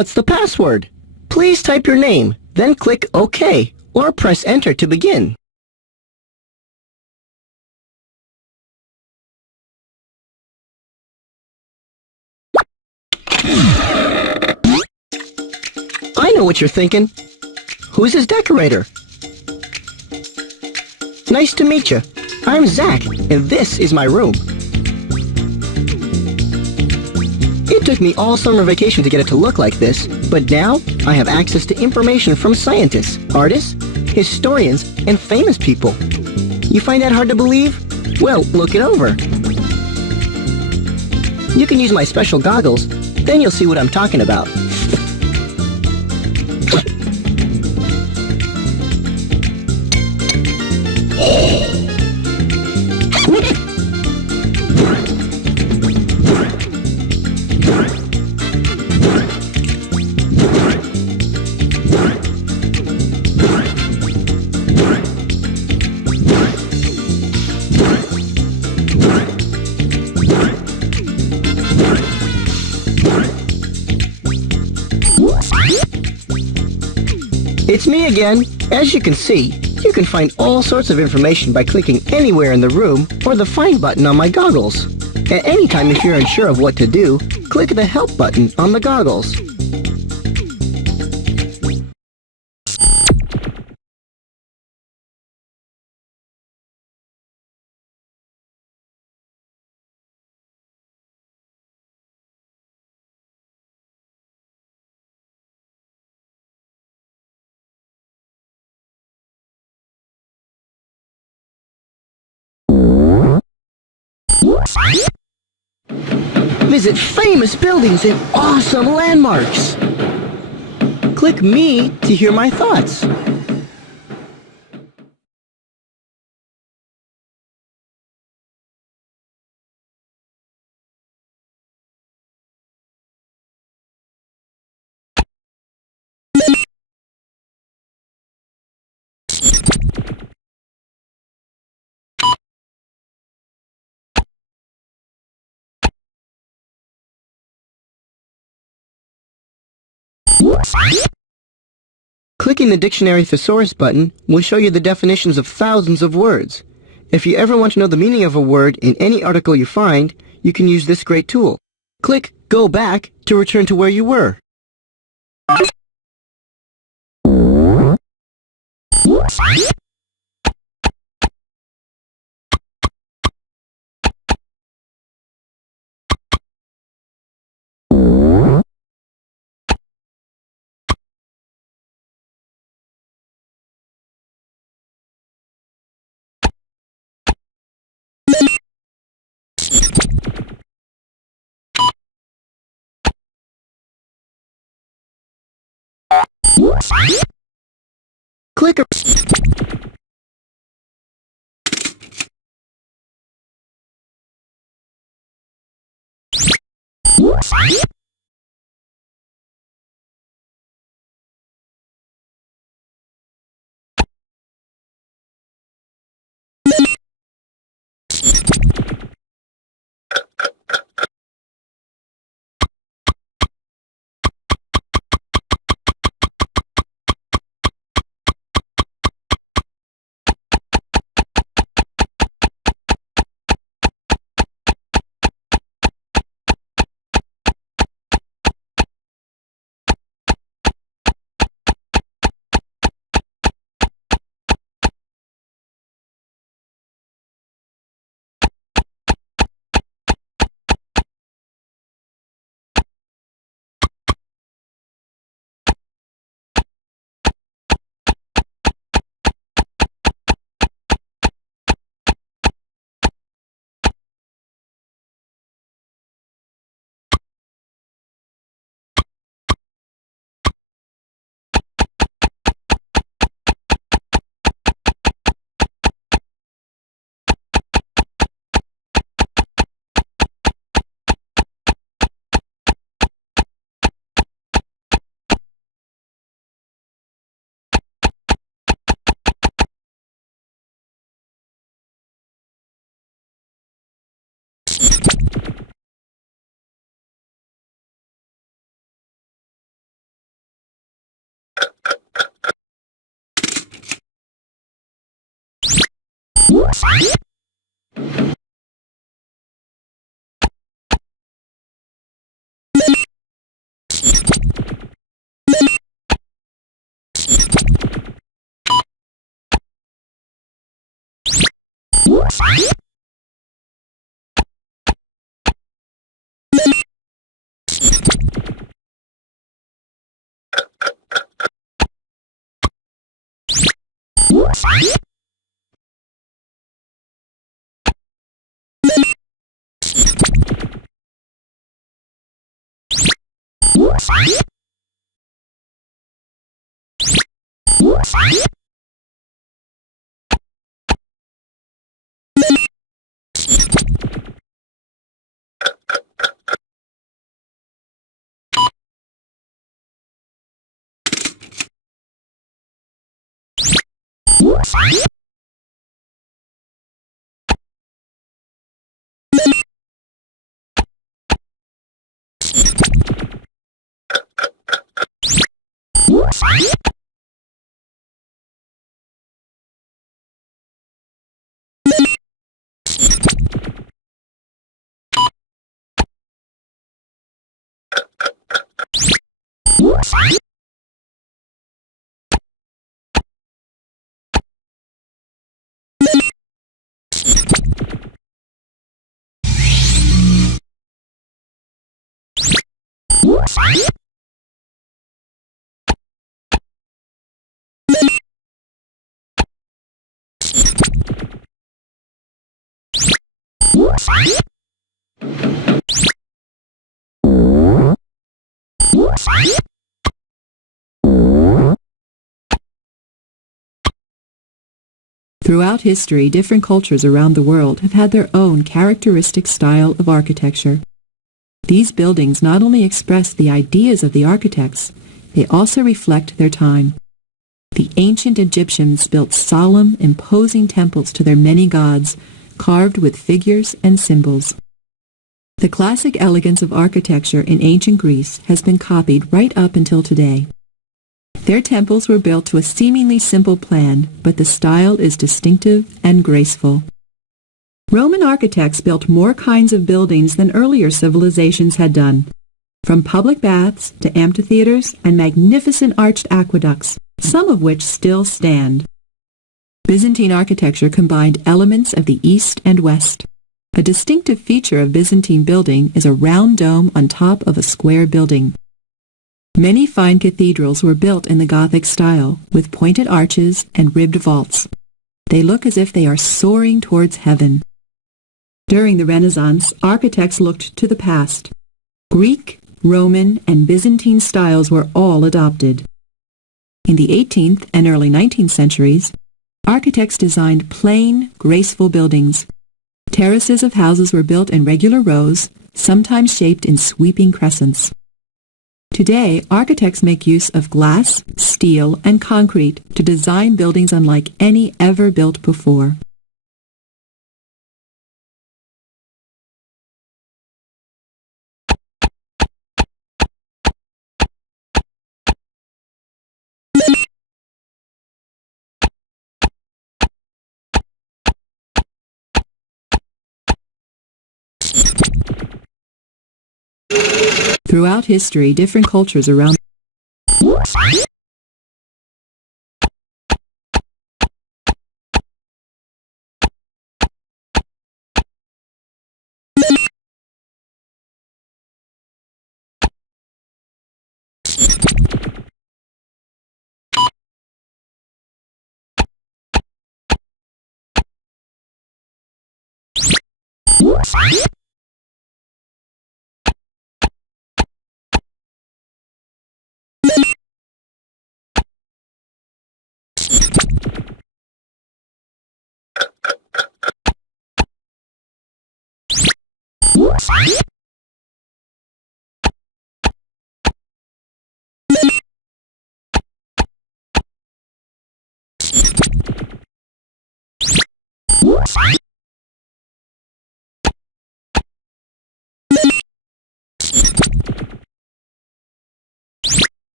What's the password? Please type your name, then click OK, or press Enter to begin. I know what you're thinking. Who's this decorator? Nice to meet you. I'm Zach, and this is my room. It took me all summer vacation to get it to look like this, but now I have access to information from scientists, artists, historians, and famous people. You find that hard to believe? Well, look it over. You can use my special goggles, then you'll see what I'm talking about. It's me again. As you can see, you can find all sorts of information by clicking anywhere in the room or the Find button on my goggles. At any time, if you're unsure of what to do, click the Help button on the goggles. Visit famous buildings and awesome landmarks. Click Me to hear my thoughts. Clicking the Dictionary Thesaurus button will show you the definitions of thousands of words. If you ever want to know the meaning of a word in any article you find, you can use this great tool. Click Go Back to return to where you were. Click Throughout history, different cultures around the world have had their own characteristic style of architecture. These buildings not only express the ideas of the architects, they also reflect their time. The ancient Egyptians built solemn, imposing temples to their many gods, carved with figures and symbols. The classic elegance of architecture in ancient Greece has been copied right up until today. Their temples were built to a seemingly simple plan, but the style is distinctive and graceful. Roman architects built more kinds of buildings than earlier civilizations had done, from public baths to amphitheaters and magnificent arched aqueducts, some of which still stand. Byzantine architecture combined elements of the East and West. A distinctive feature of Byzantine building is a round dome on top of a square building. Many fine cathedrals were built in the Gothic style, with pointed arches and ribbed vaults. They look as if they are soaring towards heaven. During the Renaissance, architects looked to the past. Greek, Roman, and Byzantine styles were all adopted. In the 18th and early 19th centuries, architects designed plain, graceful buildings. Terraces of houses were built in regular rows, sometimes shaped in sweeping crescents. Today, architects make use of glass, steel, and concrete to design buildings unlike any ever built before. Throughout history, different cultures around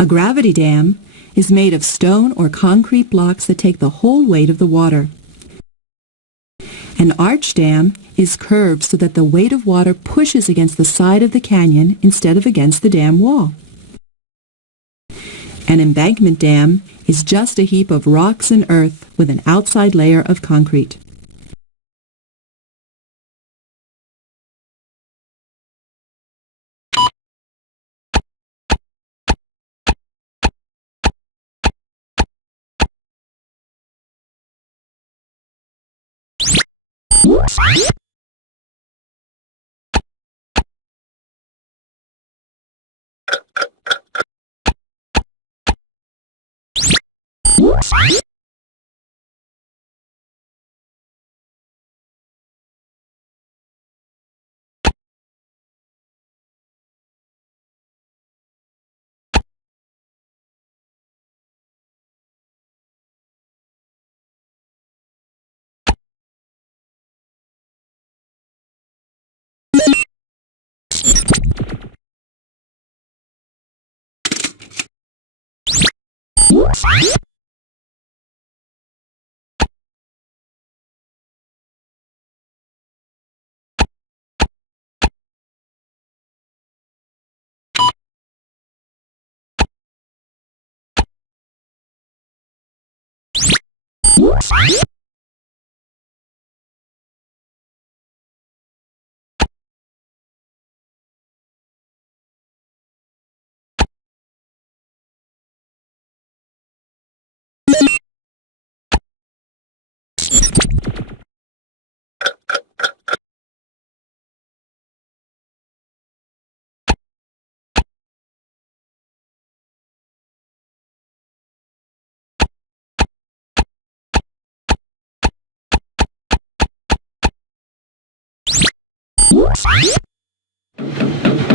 A gravity dam is made of stone or concrete blocks that take the whole weight of the water. An arch dam is curved so that the weight of water pushes against the side of the canyon instead of against the dam wall. An embankment dam is just a heap of rocks and earth with an outside layer of concrete.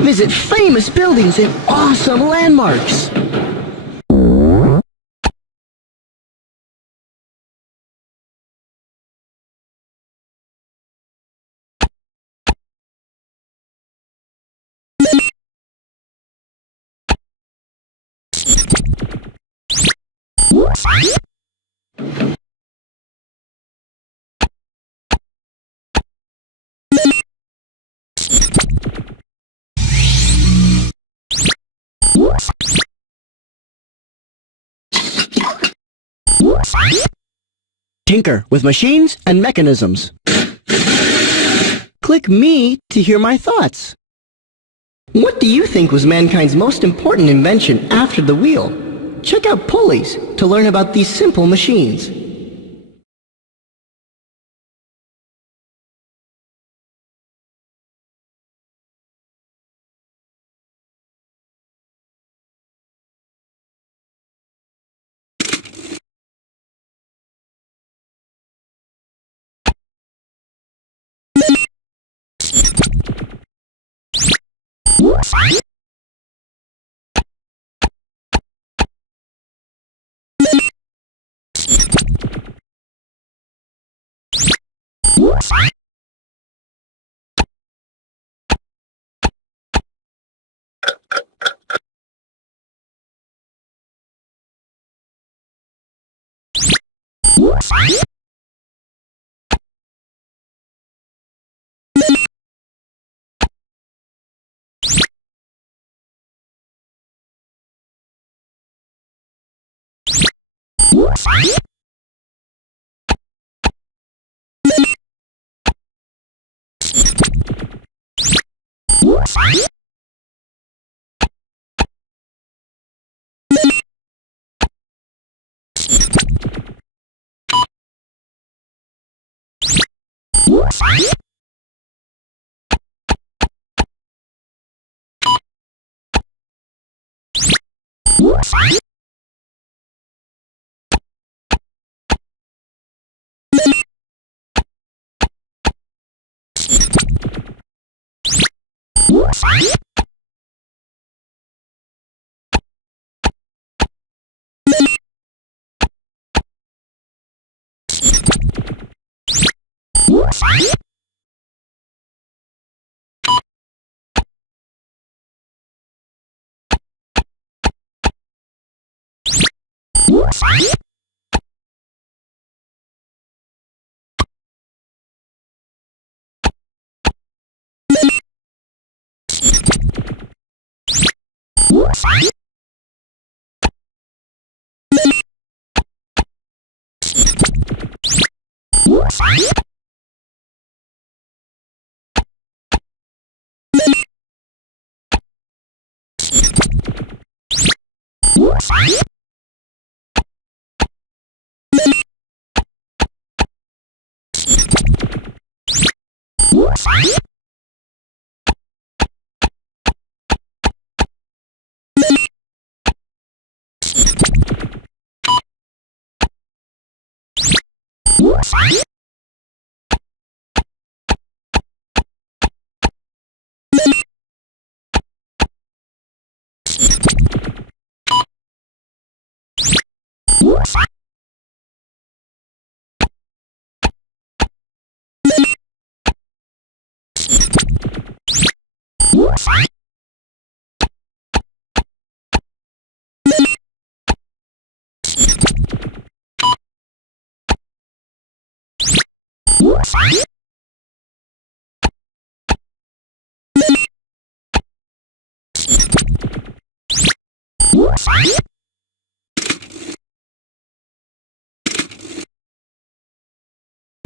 Visit famous buildings and awesome landmarks. Tinker with machines and mechanisms. Click me to hear my thoughts. What do you think was mankind's most important invention after the wheel? Check out pulleys to learn about these simple machines.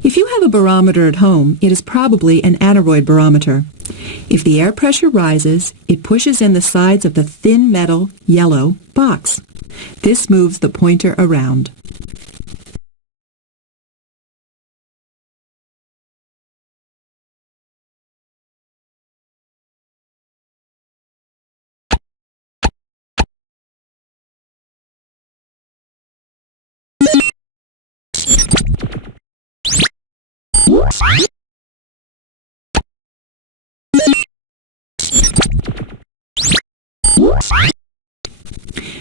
If you have a barometer at home, it is probably an aneroid barometer. If the air pressure rises, it pushes in the sides of the thin metal, yellow, box. This moves the pointer around.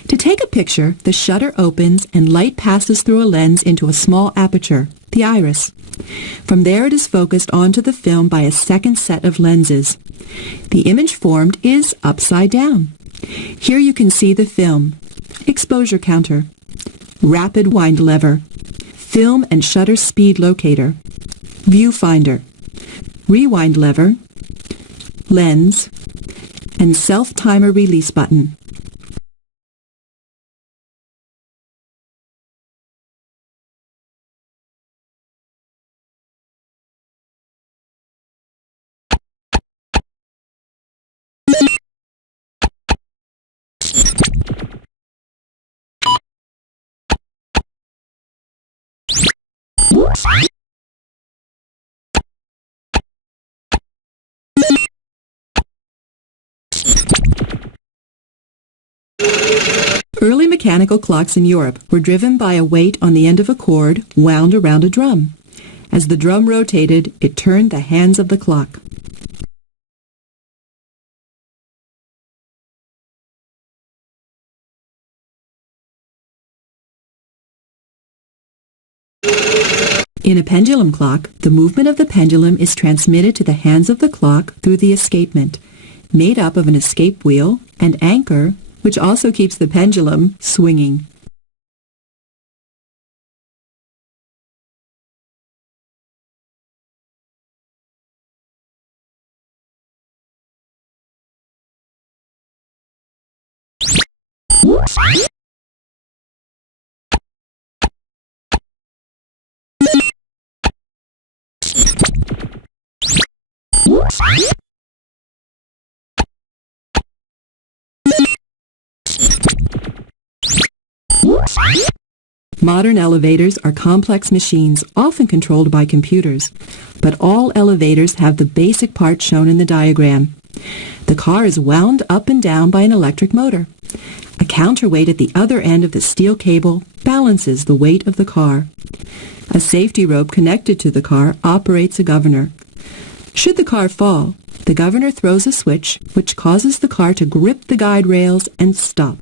To take a picture, the shutter opens and light passes through a lens into a small aperture, the iris. From there it is focused onto the film by a second set of lenses. The image formed is upside down. Here you can see the film, exposure counter, rapid wind lever, film and shutter speed locator, viewfinder, rewind lever, lens, and self-timer release button. Early mechanical clocks in Europe were driven by a weight on the end of a cord wound around a drum. As the drum rotated, it turned the hands of the clock. In a pendulum clock, the movement of the pendulum is transmitted to the hands of the clock through the escapement, made up of an escape wheel and anchor, which also keeps the pendulum swinging. Modern elevators are complex machines, often controlled by computers. But all elevators have the basic parts shown in the diagram. The car is wound up and down by an electric motor. A counterweight at the other end of the steel cable balances the weight of the car. A safety rope connected to the car operates a governor. Should the car fall, The governor throws a switch, which causes the car to grip the guide rails and stop.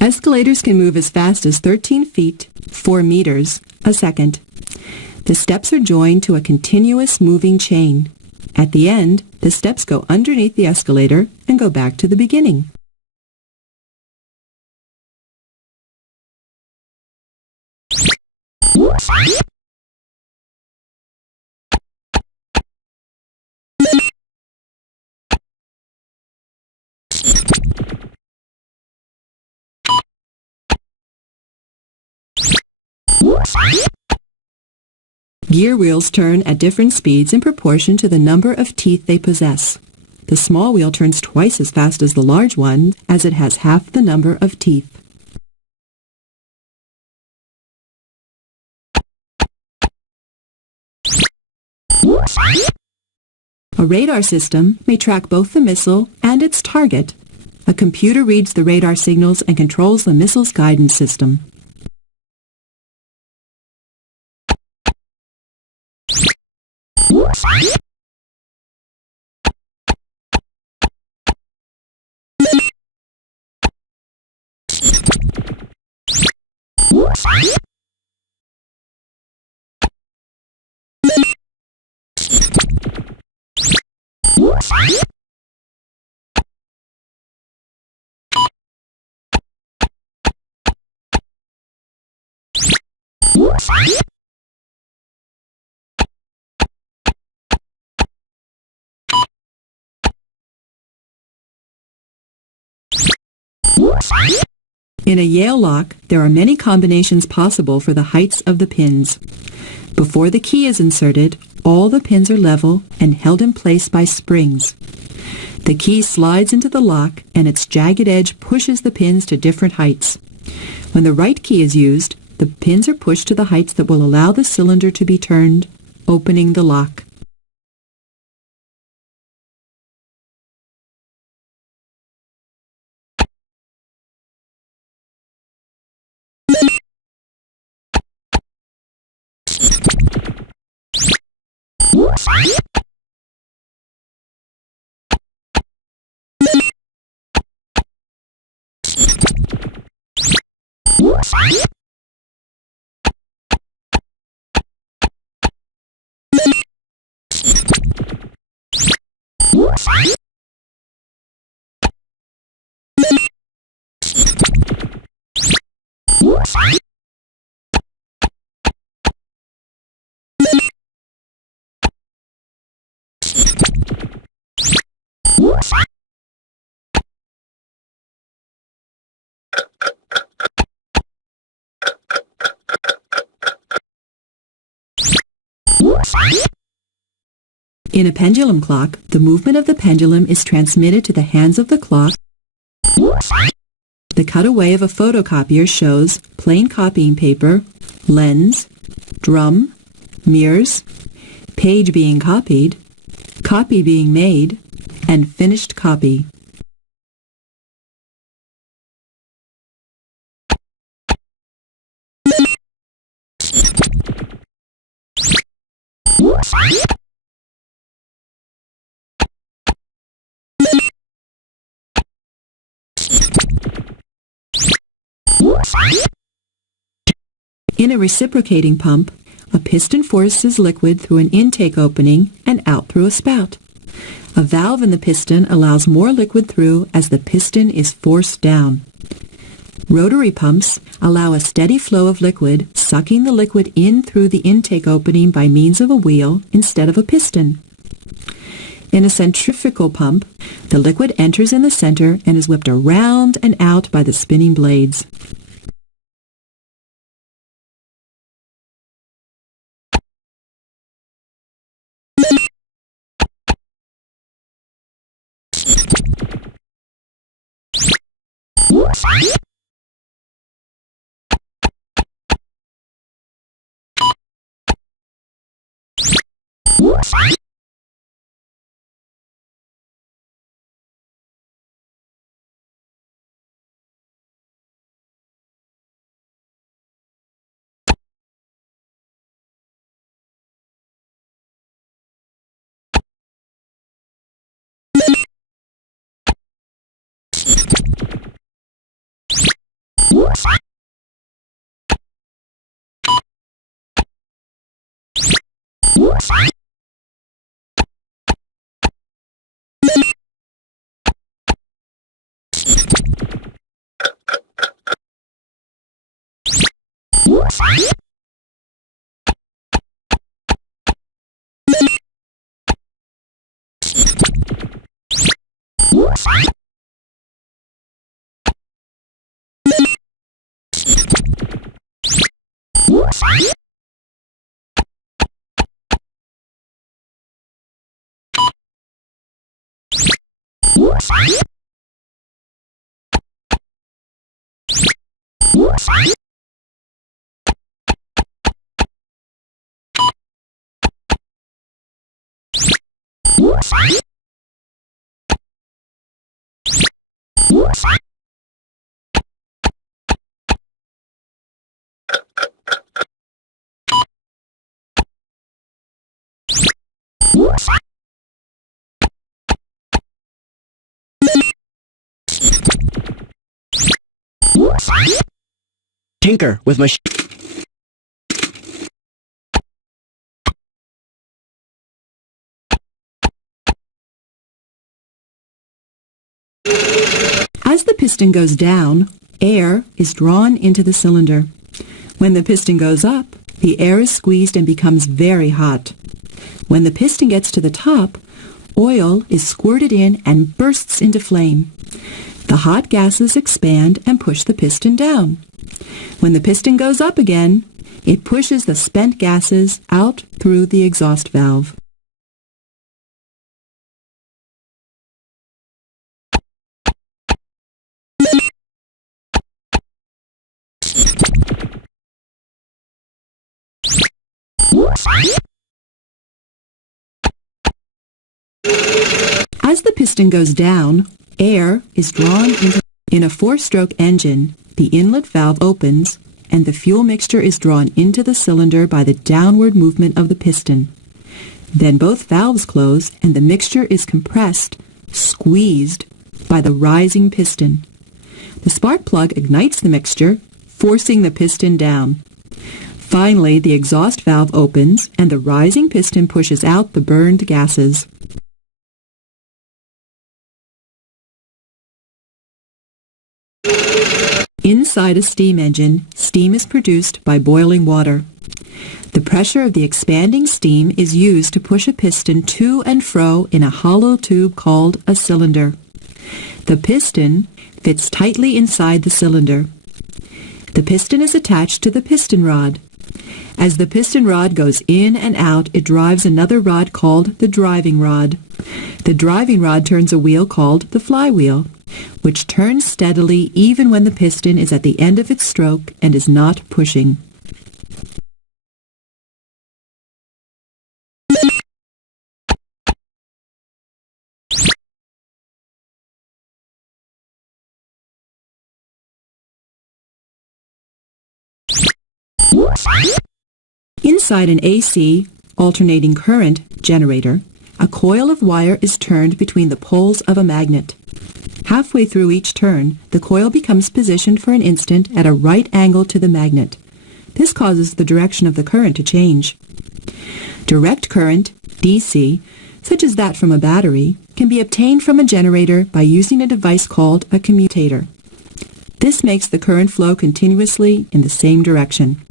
Escalators can move as fast as 13 feet, 4 meters, a second. The steps are joined to a continuous moving chain. At the end, the steps go underneath the escalator and go back to the beginning. Gear wheels turn at different speeds in proportion to the number of teeth they possess. The small wheel turns twice as fast as the large one, as it has half the number of teeth. A radar system may track both the missile and its target. A computer reads the radar signals and controls the missile's guidance system. In a Yale lock, there are many combinations possible for the heights of the pins. Before the key is inserted, all the pins are level and held in place by springs. The key slides into the lock and its jagged edge pushes the pins to different heights. When the right key is used, the pins are pushed to the heights that will allow the cylinder to be turned, opening the lock. In a pendulum clock, the movement of the pendulum is transmitted to the hands of the clock. The cutaway of a photocopier shows plain copying paper, lens, drum, mirrors, page being copied, copy being made, and finished copy. In a reciprocating pump, a piston forces liquid through an intake opening and out through a spout. A valve in the piston allows more liquid through as the piston is forced down. Rotary pumps allow a steady flow of liquid, sucking the liquid in through the intake opening by means of a wheel instead of a piston. In a centrifugal pump, the liquid enters in the center and is whipped around and out by the spinning blades. Tinker with As the piston goes down, air is drawn into the cylinder. When the piston goes up, the air is squeezed and becomes very hot. When the piston gets to the top, oil is squirted in and bursts into flame. The hot gases expand and push the piston down. When the piston goes up again, it pushes the spent gases out through the exhaust valve. As the piston goes down, air is drawn into. In a four-stroke engine, the inlet valve opens and the fuel mixture is drawn into the cylinder by the downward movement of the piston. Then both valves close and the mixture is compressed, squeezed, by the rising piston. The spark plug ignites the mixture, forcing the piston down. Finally, the exhaust valve opens and the rising piston pushes out the burned gases. Inside a steam engine, steam is produced by boiling water. The pressure of the expanding steam is used to push a piston to and fro in a hollow tube called a cylinder. The piston fits tightly inside the cylinder. The piston is attached to the piston rod. As the piston rod goes in and out, it drives another rod called the driving rod. The driving rod turns a wheel called the flywheel, which turns steadily even when the piston is at the end of its stroke and is not pushing. Inside an AC, alternating current, generator, a coil of wire is turned between the poles of a magnet. Halfway through each turn, the coil becomes positioned for an instant at a right angle to the magnet. This causes the direction of the current to change. Direct current, DC, such as that from a battery, can be obtained from a generator by using a device called a commutator. This makes the current flow continuously in the same direction.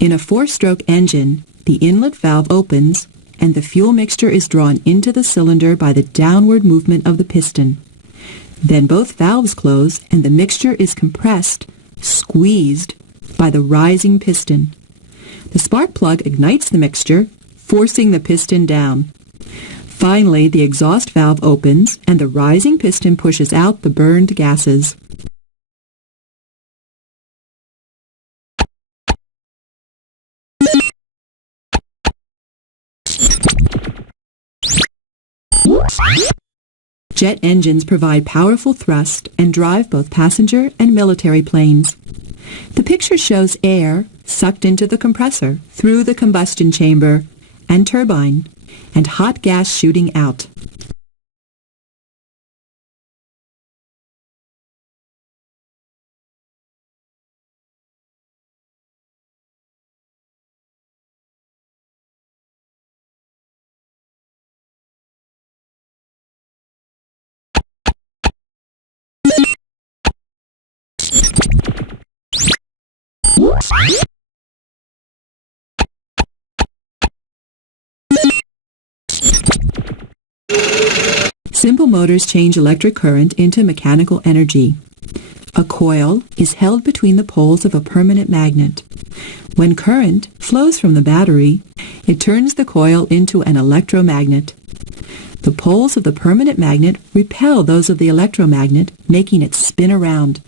In a four-stroke engine, the inlet valve opens and the fuel mixture is drawn into the cylinder by the downward movement of the piston. Then both valves close and the mixture is compressed, squeezed, by the rising piston. The spark plug ignites the mixture, forcing the piston down. Finally, the exhaust valve opens and the rising piston pushes out the burned gases. Jet engines provide powerful thrust and drive both passenger and military planes. The picture shows air sucked into the compressor through the combustion chamber and turbine, and hot gas shooting out. Simple motors change electric current into mechanical energy. A coil is held between the poles of a permanent magnet. When current flows from the battery, it turns the coil into an electromagnet. The poles of the permanent magnet repel those of the electromagnet, making it spin around.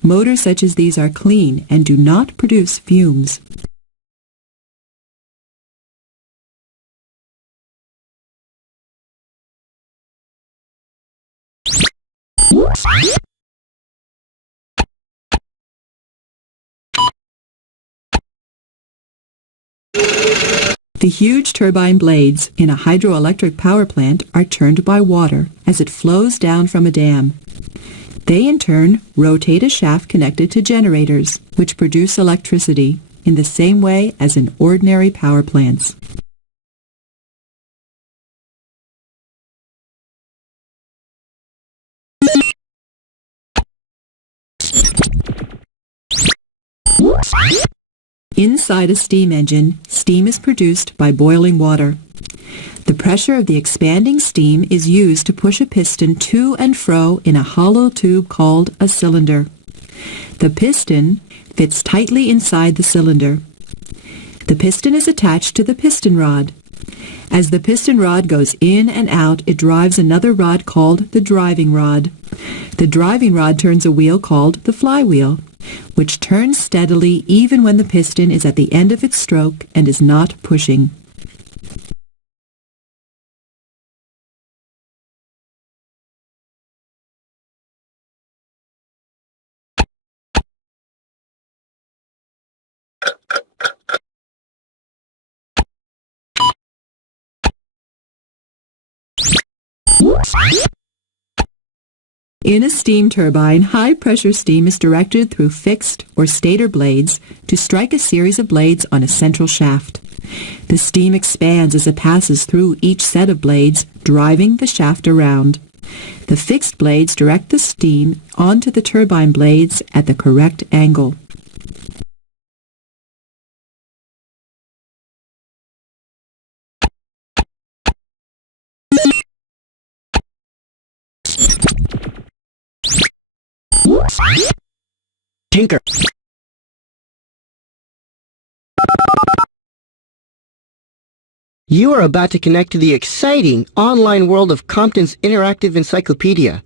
Motors such as these are clean and do not produce fumes. The huge turbine blades in a hydroelectric power plant are turned by water as it flows down from a dam. They in turn rotate a shaft connected to generators, which produce electricity in the same way as in ordinary power plants. Inside a steam engine, steam is produced by boiling water. The pressure of the expanding steam is used to push a piston to and fro in a hollow tube called a cylinder. The piston fits tightly inside the cylinder. The piston is attached to the piston rod. As the piston rod goes in and out, it drives another rod called the driving rod. The driving rod turns a wheel called the flywheel, which turns steadily even when the piston is at the end of its stroke and is not pushing. In a steam turbine, high-pressure steam is directed through fixed or stator blades to strike a series of blades on a central shaft. The steam expands as it passes through each set of blades, driving the shaft around. The fixed blades direct the steam onto the turbine blades at the correct angle. Tinker. You are about to connect to the exciting online world of Compton's interactive encyclopedia.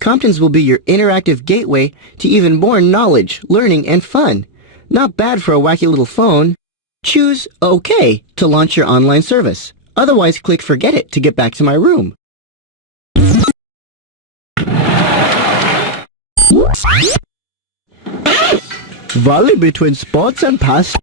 Compton's will be your interactive gateway to even more knowledge, learning, and fun. Not bad for a wacky little phone. Choose OK to launch your online service. Otherwise, click Forget It to get back to my room. Volley between sports and past.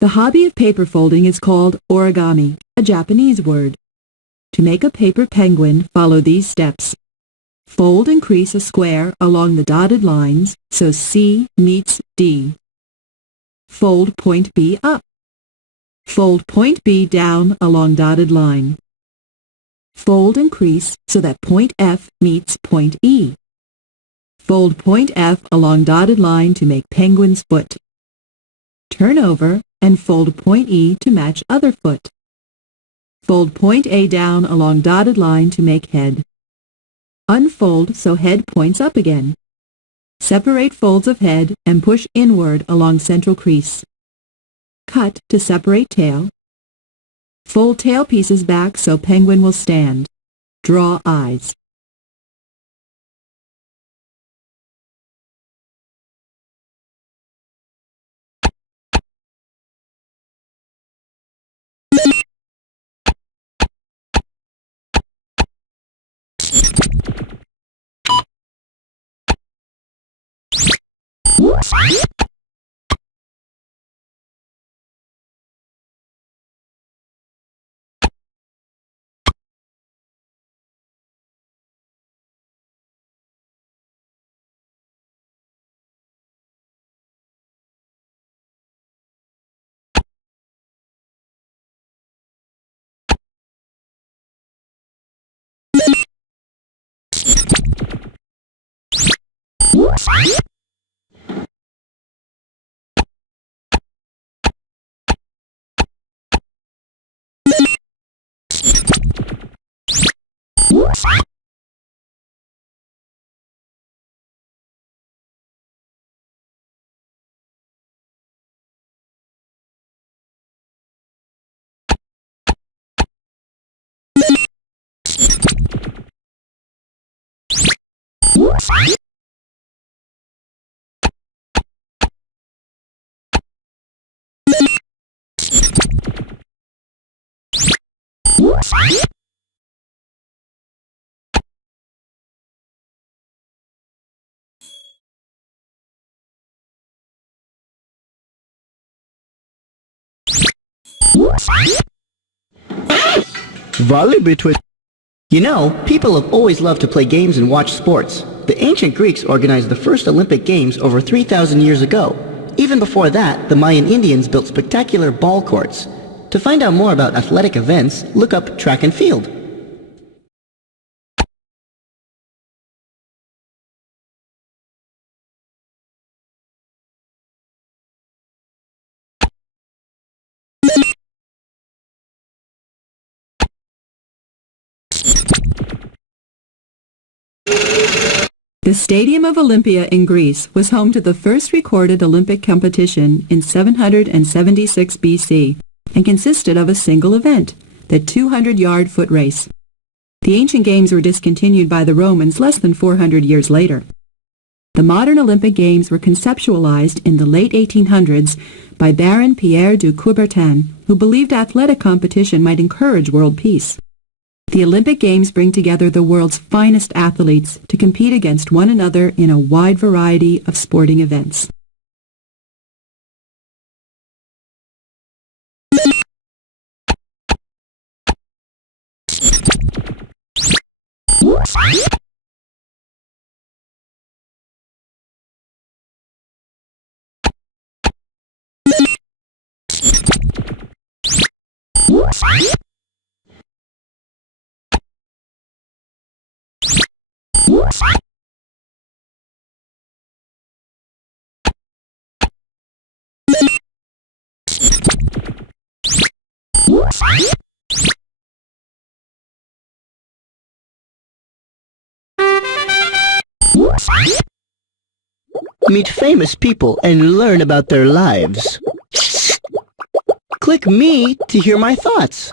The hobby of paper folding is called origami, a Japanese word. To make a paper penguin, follow these steps. Fold and crease a square along the dotted lines so C meets D. Fold point B up. Fold point B down along dotted line. Fold and crease so that point F meets point E. Fold point F along dotted line to make penguin's foot. Turn over and fold point E to match other foot. Fold point A down along dotted line to make head. Unfold so head points up again. Separate folds of head and push inward along central crease. Cut to separate tail. Fold tail pieces back so penguin will stand. Draw eyes. Volley between. You know, people have always loved to play games and watch sports. The ancient Greeks organized the first Olympic Games over 3,000 years ago. Even before that, the Mayan Indians built spectacular ball courts. To find out more about athletic events, look up track and field. The Stadium of Olympia in Greece was home to the first recorded Olympic competition in 776 BC and consisted of a single event, the 200-yard foot race. The ancient games were discontinued by the Romans less than 400 years later. The modern Olympic Games were conceptualized in the late 1800s by Baron Pierre de Coubertin, who believed athletic competition might encourage world peace. The Olympic Games bring together the world's finest athletes to compete against one another in a wide variety of sporting events. Meet famous people and learn about their lives. Click me to hear my thoughts.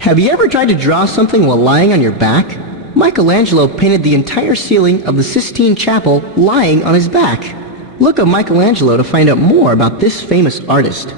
Have you ever tried to draw something while lying on your back? Michelangelo painted the entire ceiling of the Sistine Chapel lying on his back. Look up Michelangelo to find out more about this famous artist.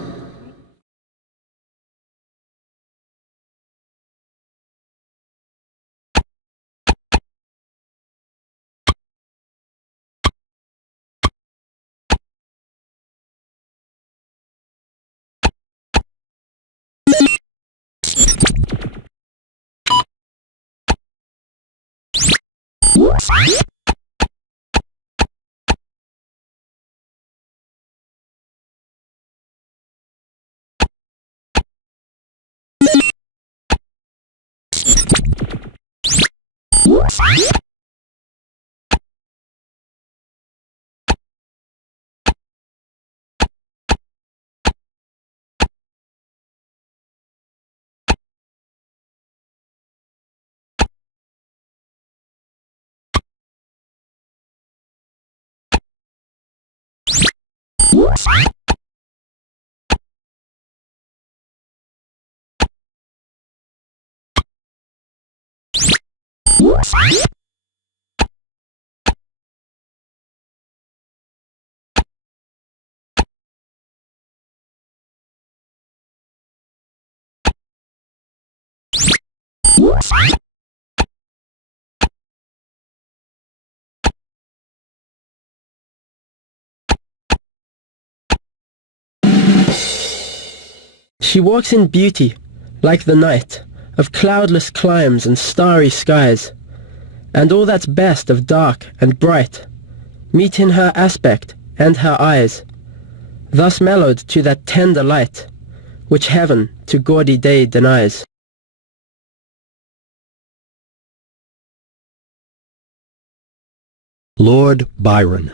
She walks in beauty, like the night, of cloudless climes and starry skies, and all that's best of dark and bright meet in her aspect and her eyes, thus mellowed to that tender light, which heaven to gaudy day denies. Lord Byron.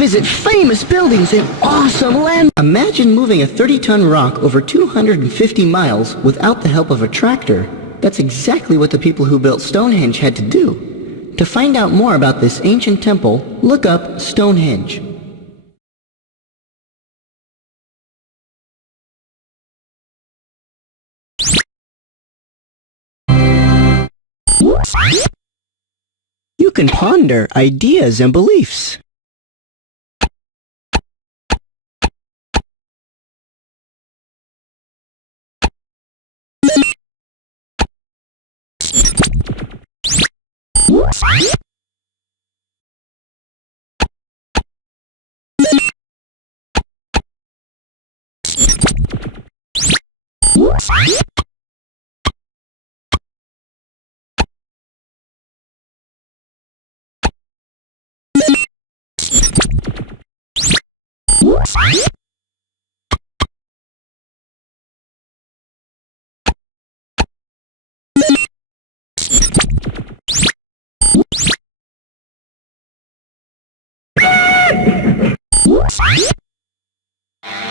Visit famous buildings and awesome land. Imagine moving a 30-ton rock over 250 miles without the help of a tractor. That's exactly what the people who built Stonehenge had to do. To find out more about this ancient temple, look up Stonehenge. You can ponder ideas and beliefs.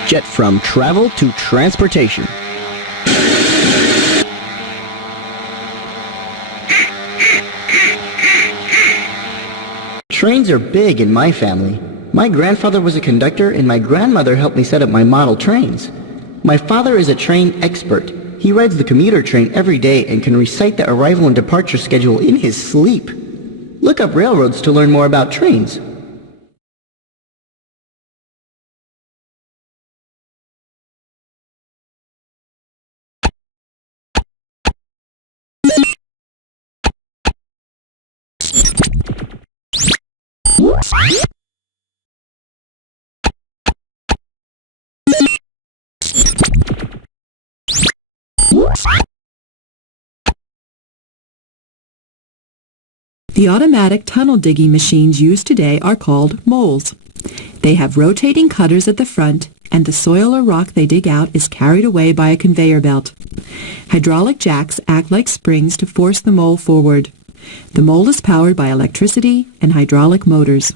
Jet from travel to transportation. Trains are big in my family. My grandfather was a conductor and my grandmother helped me set up my model trains. My father is a train expert. He rides the commuter train every day and can recite the arrival and departure schedule in his sleep. Look up railroads to learn more about trains. The automatic tunnel digging machines used today are called moles. They have rotating cutters at the front, and the soil or rock they dig out is carried away by a conveyor belt. Hydraulic jacks act like springs to force the mole forward. The mole is powered by electricity and hydraulic motors.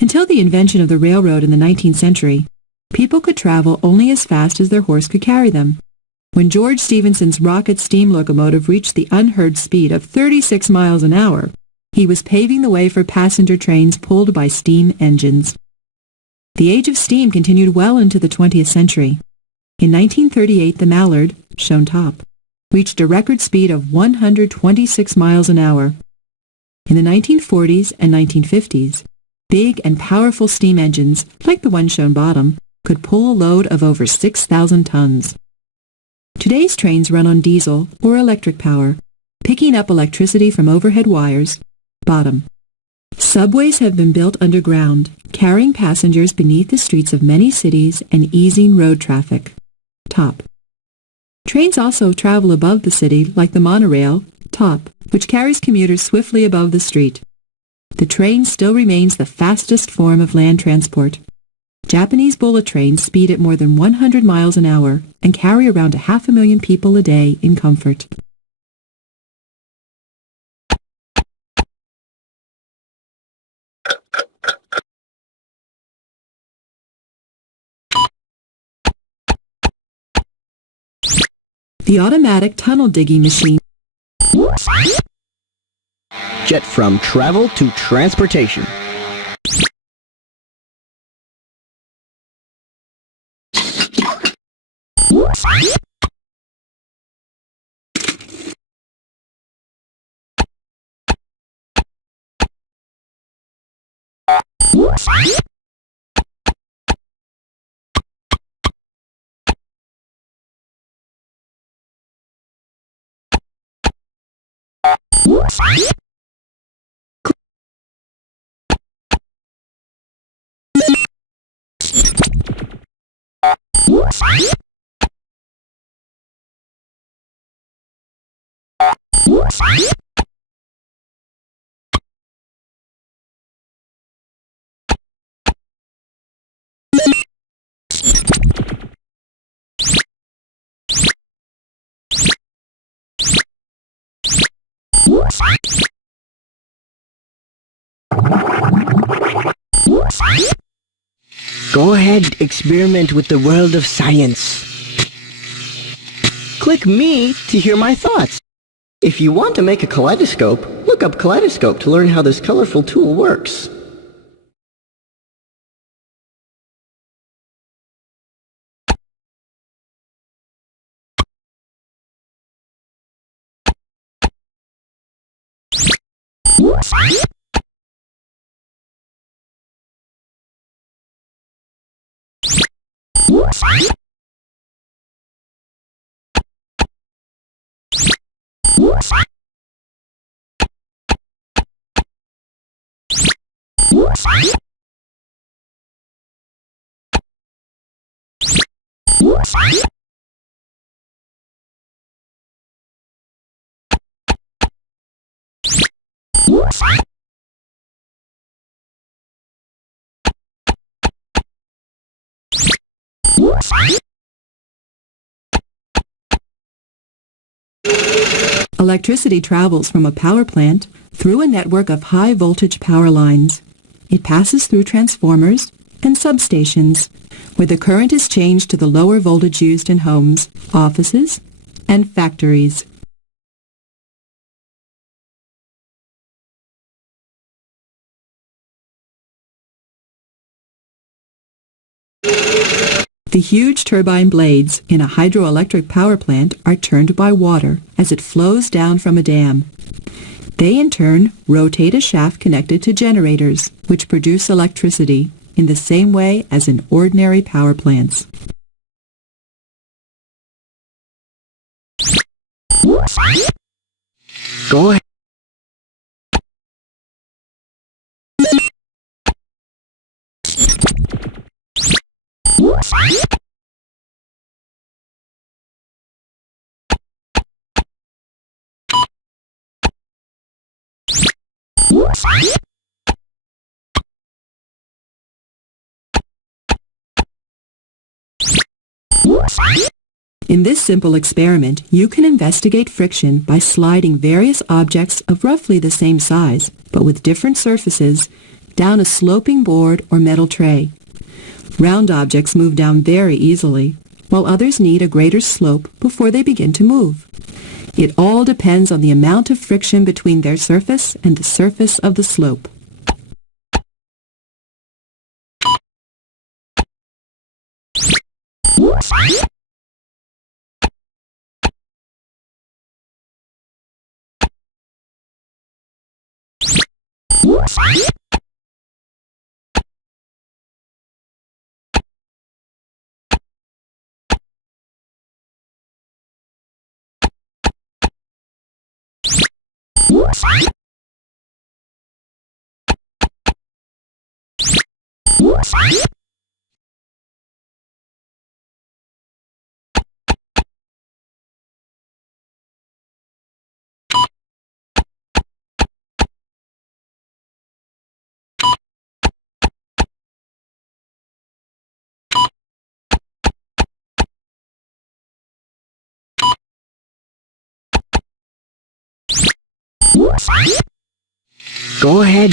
Until the invention of the railroad in the 19th century, people could travel only as fast as their horse could carry them. When George Stephenson's rocket steam locomotive reached the unheard speed of 36 miles an hour, he was paving the way for passenger trains pulled by steam engines. The age of steam continued well into the 20th century. In 1938, the Mallard, shown top, reached a record speed of 126 miles an hour. In the 1940s and 1950s, big and powerful steam engines, like the one shown bottom, could pull a load of over 6,000 tons. Today's trains run on diesel or electric power, picking up electricity from overhead wires, bottom. Subways have been built underground, carrying passengers beneath the streets of many cities and easing road traffic, top. Trains also travel above the city like the monorail, top, which carries commuters swiftly above the street. The train still remains the fastest form of land transport. Japanese bullet trains speed at more than 100 miles an hour and carry around 500,000 people a day in comfort. The automatic tunnel digging machine. Jet from travel to transportation. Go ahead, experiment with the world of science. Click me to hear my thoughts. If you want to make a kaleidoscope, look up kaleidoscope to learn how this colorful tool works. Electricity travels from a power plant through a network of high-voltage power lines. It passes through transformers and substations, where the current is changed to the lower voltage used in homes, offices, and factories. The huge turbine blades in a hydroelectric power plant are turned by water as it flows down from a dam. They in turn rotate a shaft connected to generators, which produce electricity in the same way as in ordinary power plants. Go ahead. In this simple experiment, you can investigate friction by sliding various objects of roughly the same size, but with different surfaces, down a sloping board or metal tray. Round objects move down very easily, while others need a greater slope before they begin to move. It all depends on the amount of friction between their surface and the surface of the slope. Go ahead.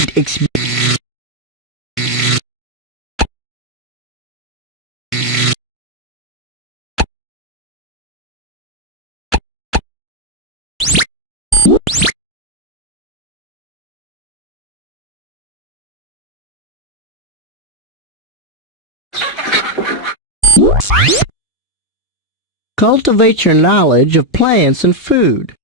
Cultivate your knowledge of plants and food.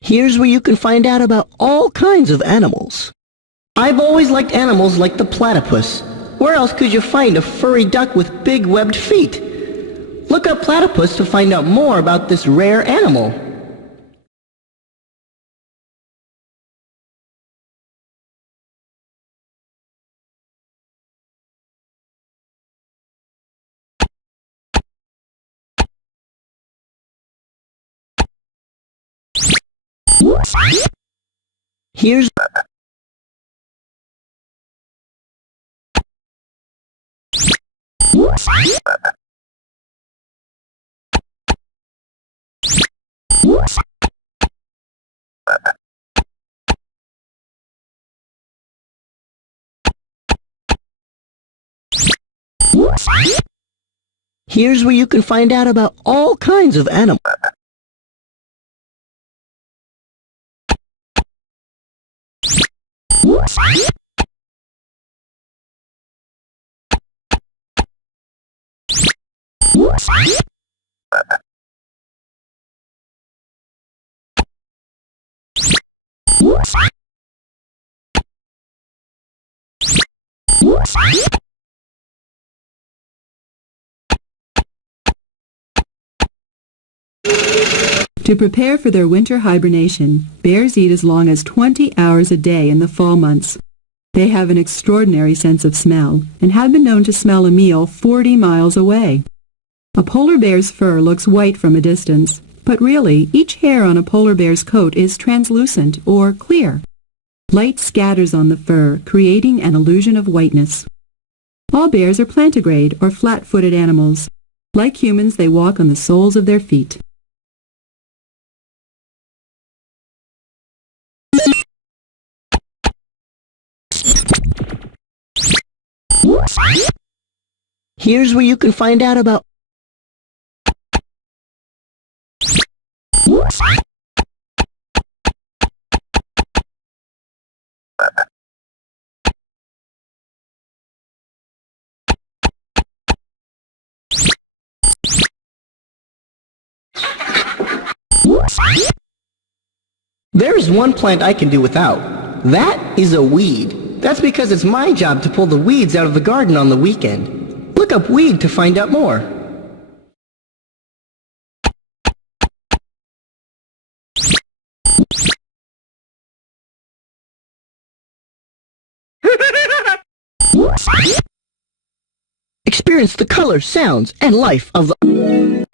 Here's where you can find out about all kinds of animals. I've always liked animals like the platypus. Where else could you find a furry duck with big webbed feet? Look up platypus to find out more about this rare animal. Here's Here's where you can find out about all kinds of animals. To prepare for their winter hibernation, bears eat as long as 20 hours a day in the fall months. They have an extraordinary sense of smell and have been known to smell a meal 40 miles away. A polar bear's fur looks white from a distance, but really each hair on a polar bear's coat is translucent or clear. Light scatters on the fur, creating an illusion of whiteness. All bears are plantigrade or flat-footed animals. Like humans, they walk on the soles of their feet. Here's where you can find out about There's one plant I can do without. That is a weed. That's because it's my job to pull the weeds out of the garden on the weekend. Look up weed to find out more. Experience the colors, sounds, and life of the...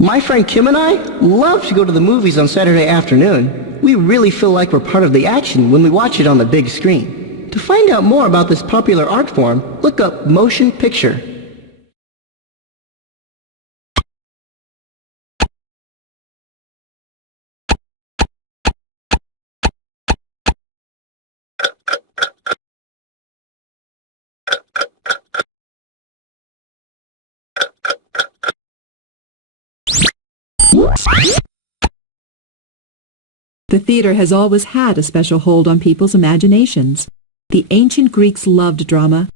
My friend Kim and I love to go to the movies on Saturday afternoon. We really feel like we're part of the action when we watch it on the big screen. To find out more about this popular art form, look up motion picture. The theater has always had a special hold on people's imaginations. The ancient Greeks loved drama.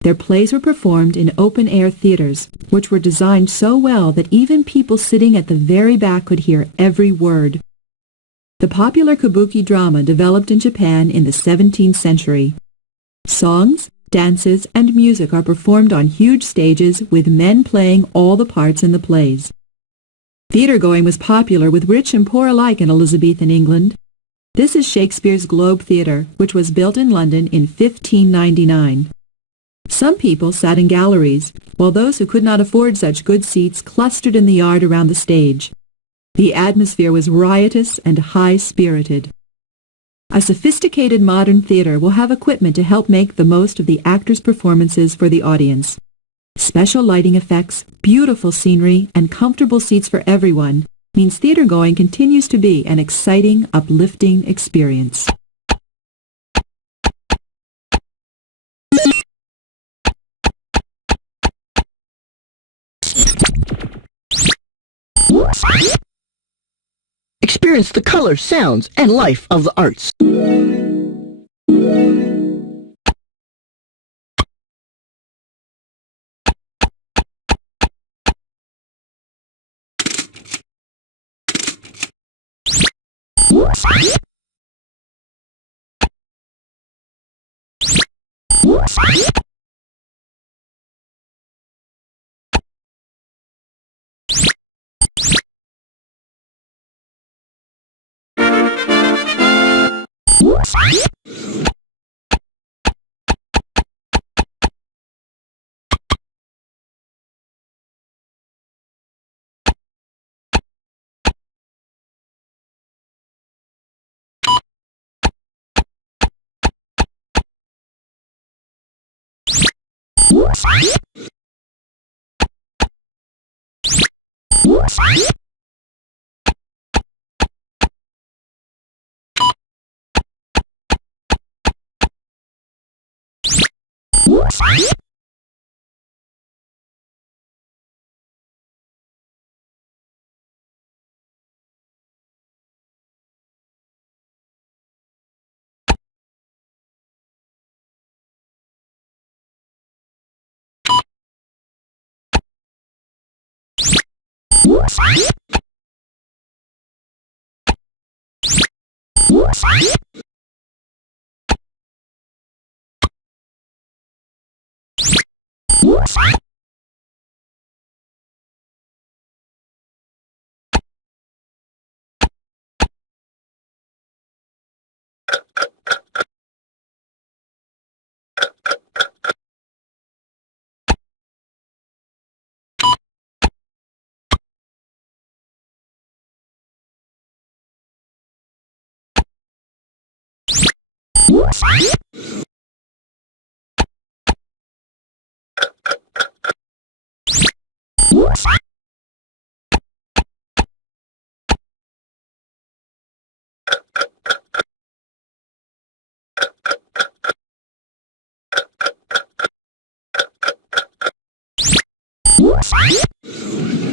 Their plays were performed in open-air theaters, which were designed so well that even people sitting at the very back could hear every word. The popular kabuki drama developed in Japan in the 17th century. Songs, dances, and music are performed on huge stages with men playing all the parts in the plays. Theater-going was popular with rich and poor alike in Elizabethan England. This is Shakespeare's Globe Theatre, which was built in London in 1599. Some people sat in galleries, while those who could not afford such good seats clustered in the yard around the stage. The atmosphere was riotous and high-spirited. A sophisticated modern theater will have equipment to help make the most of the actors' performances for the audience. Special lighting effects, beautiful scenery, and comfortable seats for everyone means theater-going continues to be an exciting, uplifting experience. Experience the colors, sounds, and life of the arts.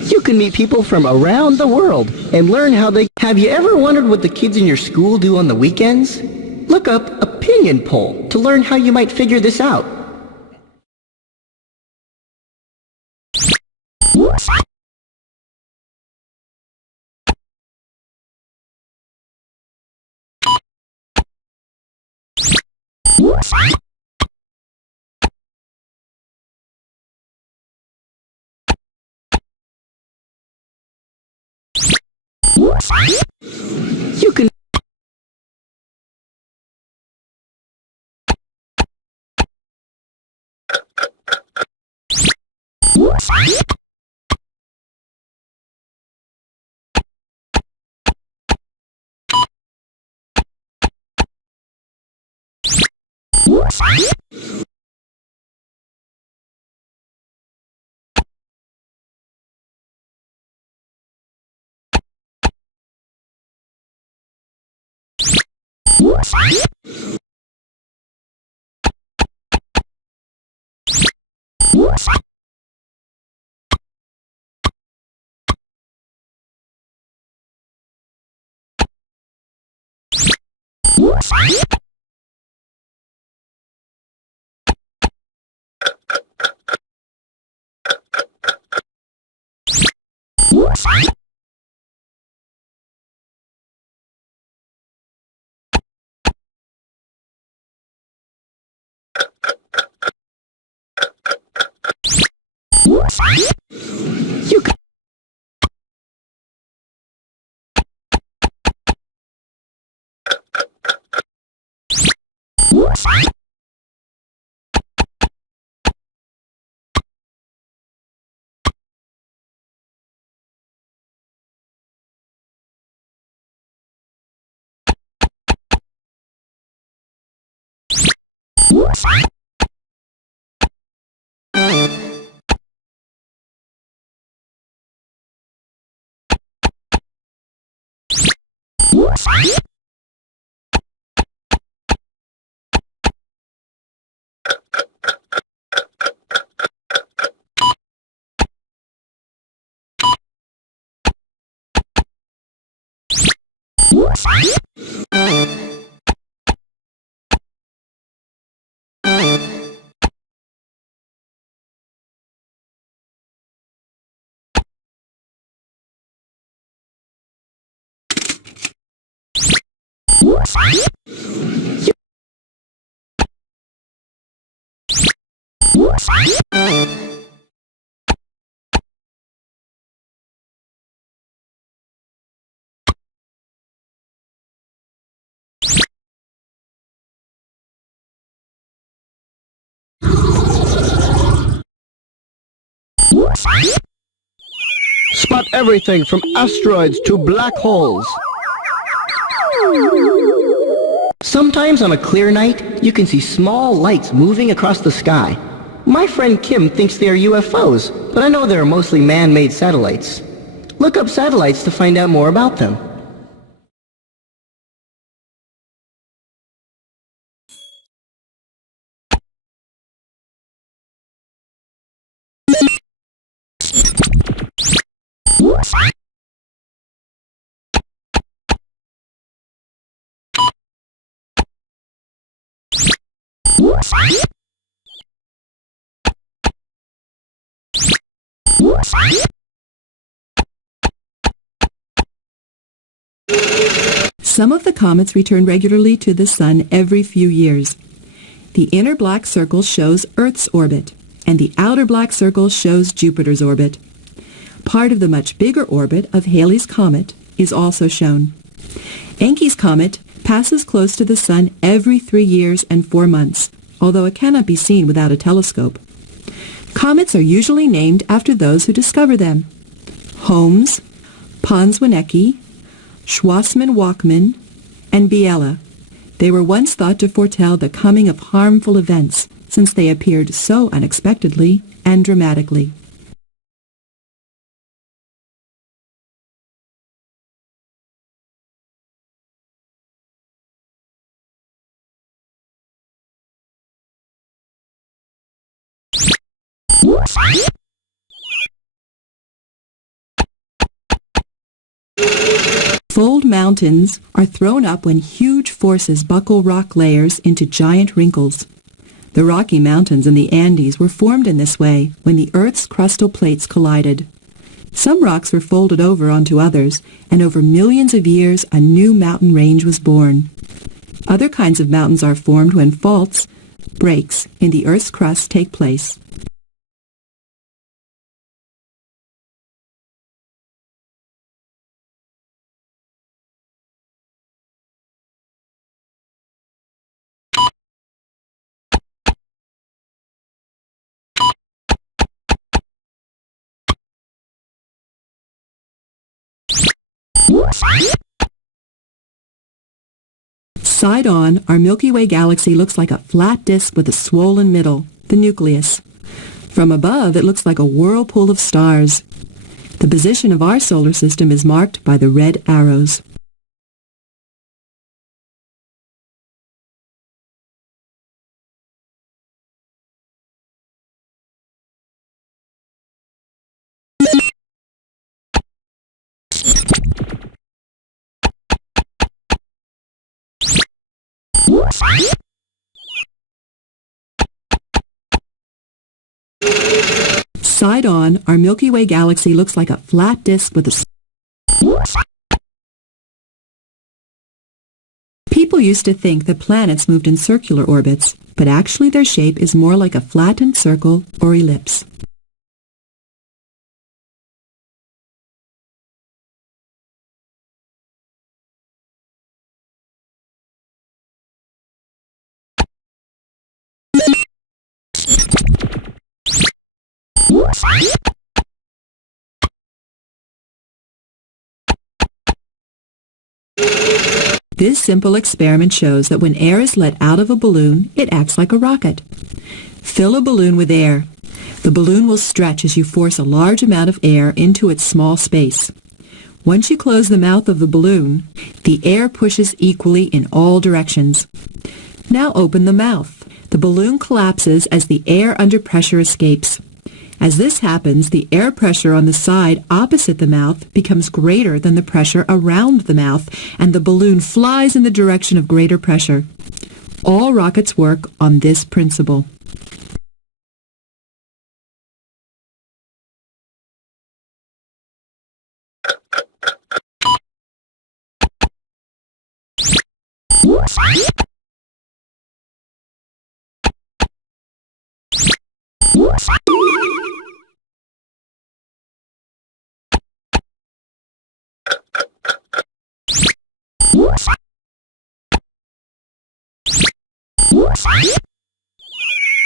You can meet people from around the world and learn how they... Have you ever wondered what the kids in your school do on the weekends? Look up opinion poll to learn how you might figure this out. You can... You can... Spot everything from asteroids to black holes. Sometimes on a clear night, you can see small lights moving across the sky. My friend Kim thinks they are UFOs, but I know they are mostly man-made satellites. Look up satellites to find out more about them. Some of the comets return regularly to the Sun every few years. The inner black circle shows Earth's orbit, and the outer black circle shows Jupiter's orbit. Part of the much bigger orbit of Halley's Comet is also shown. Encke's Comet passes close to the Sun every 3 years and 4 months, although it cannot be seen without a telescope. Comets are usually named after those who discover them. Holmes, Pons-Winnecke, Schwassmann-Wachmann, and Biela. They were once thought to foretell the coming of harmful events, since they appeared so unexpectedly and dramatically. Fold mountains are thrown up when huge forces buckle rock layers into giant wrinkles. The Rocky Mountains and the Andes were formed in this way when the Earth's crustal plates collided. Some rocks were folded over onto others, and over millions of years a new mountain range was born. Other kinds of mountains are formed when faults, breaks, in the Earth's crust take place. Side on, our Milky Way galaxy looks like a flat disk with a swollen middle, the nucleus. From above, it looks like a whirlpool of stars. The position of our solar system is marked by the red arrows. Side on, our Milky Way galaxy looks like a flat disk with a... People used to think that planets moved in circular orbits, but actually their shape is more like a flattened circle or ellipse. This simple experiment shows that when air is let out of a balloon, it acts like a rocket. Fill a balloon with air. The balloon will stretch as you force a large amount of air into its small space. Once you close the mouth of the balloon, the air pushes equally in all directions. Now open the mouth. The balloon collapses as the air under pressure escapes. As this happens, the air pressure on the side opposite the mouth becomes greater than the pressure around the mouth, and the balloon flies in the direction of greater pressure. All rockets work on this principle.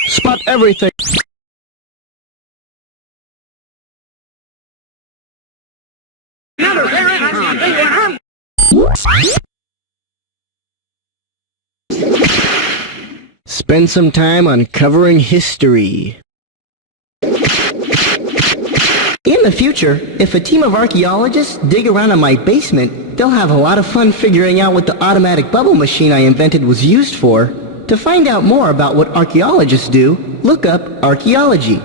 Spot everything. Spend some time uncovering history. In the future, if a team of archaeologists dig around in my basement, they'll have a lot of fun figuring out what the automatic bubble machine I invented was used for. To find out more about what archaeologists do, look up Archaeology.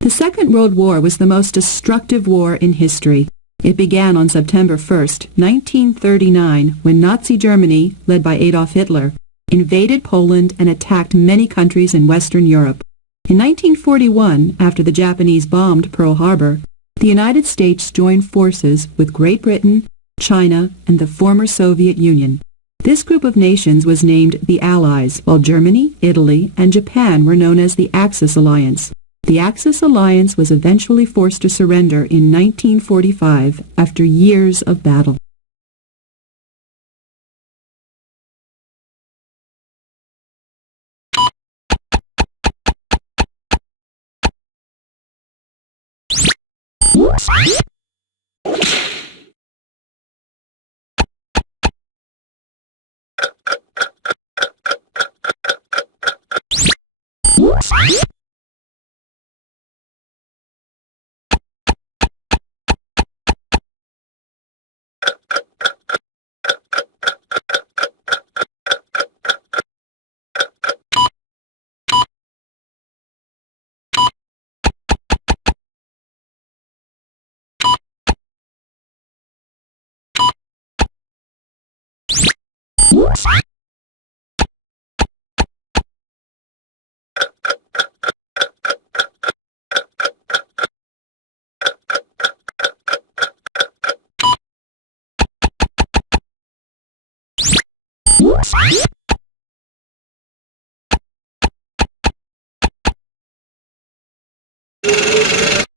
The Second World War was the most destructive war in history. It began on September 1st, 1939, when Nazi Germany, led by Adolf Hitler, invaded Poland and attacked many countries in Western Europe. In 1941, after the Japanese bombed Pearl Harbor, the United States joined forces with Great Britain, China, and the former Soviet Union. This group of nations was named the Allies, while Germany, Italy, and Japan were known as the Axis Alliance. The Axis Alliance was eventually forced to surrender in 1945 after years of battle.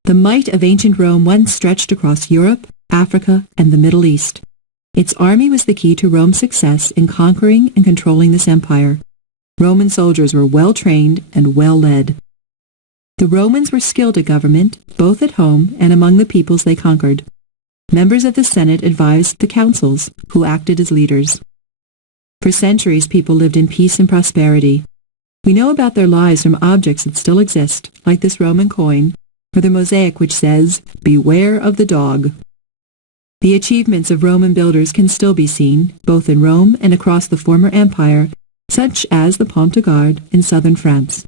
The might of ancient Rome once stretched across Europe, Africa, and the Middle East. Its army was the key to Rome's success in conquering and controlling this empire. Roman soldiers were well trained and well led. The Romans were skilled at government, both at home and among the peoples they conquered. Members of the Senate advised the consuls, who acted as leaders. For centuries, people lived in peace and prosperity. We know about their lives from objects that still exist, like this Roman coin, or the mosaic which says, "Beware of the dog." The achievements of Roman builders can still be seen, both in Rome and across the former empire, such as the Pont de Garde in southern France.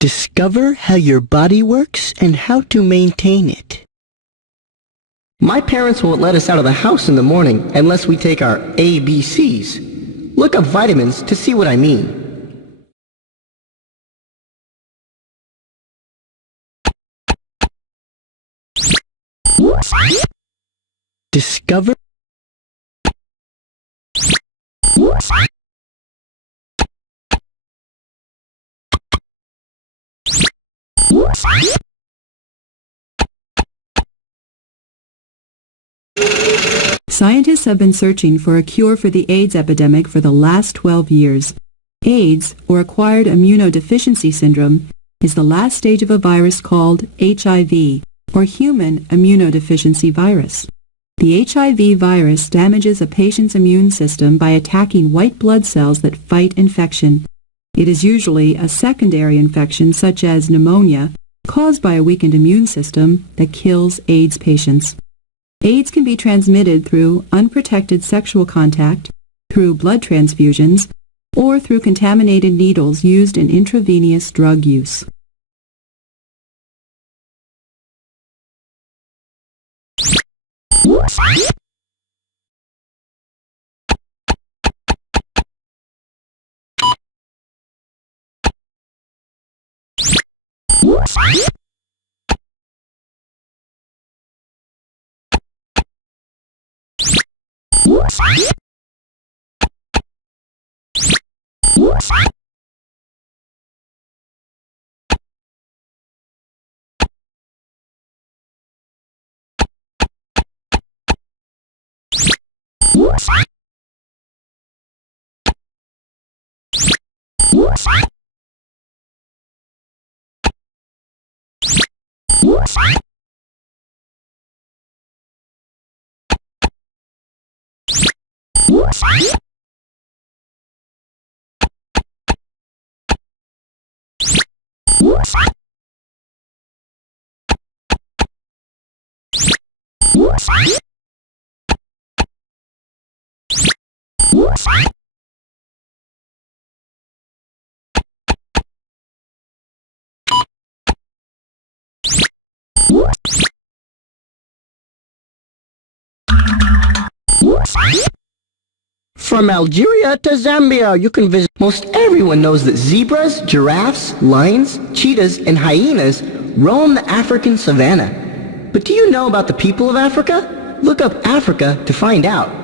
Discover how your body works and how to maintain it. My parents won't let us out of the house in the morning unless we take our ABCs. Look up vitamins to see what I mean. Discover. Scientists have been searching for a cure for the AIDS epidemic for the last 12 years. AIDS, or acquired immunodeficiency syndrome, is the last stage of a virus called HIV, or human immunodeficiency virus. The HIV virus damages a patient's immune system by attacking white blood cells that fight infection. It is usually a secondary infection such as pneumonia, caused by a weakened immune system, that kills AIDS patients. AIDS can be transmitted through unprotected sexual contact, through blood transfusions, or through contaminated needles used in intravenous drug use. From Algeria to Zambia, you can visit. Most everyone knows that zebras, giraffes, lions, cheetahs, and hyenas roam the African savanna. But do you know about the people of Africa? Look up Africa to find out.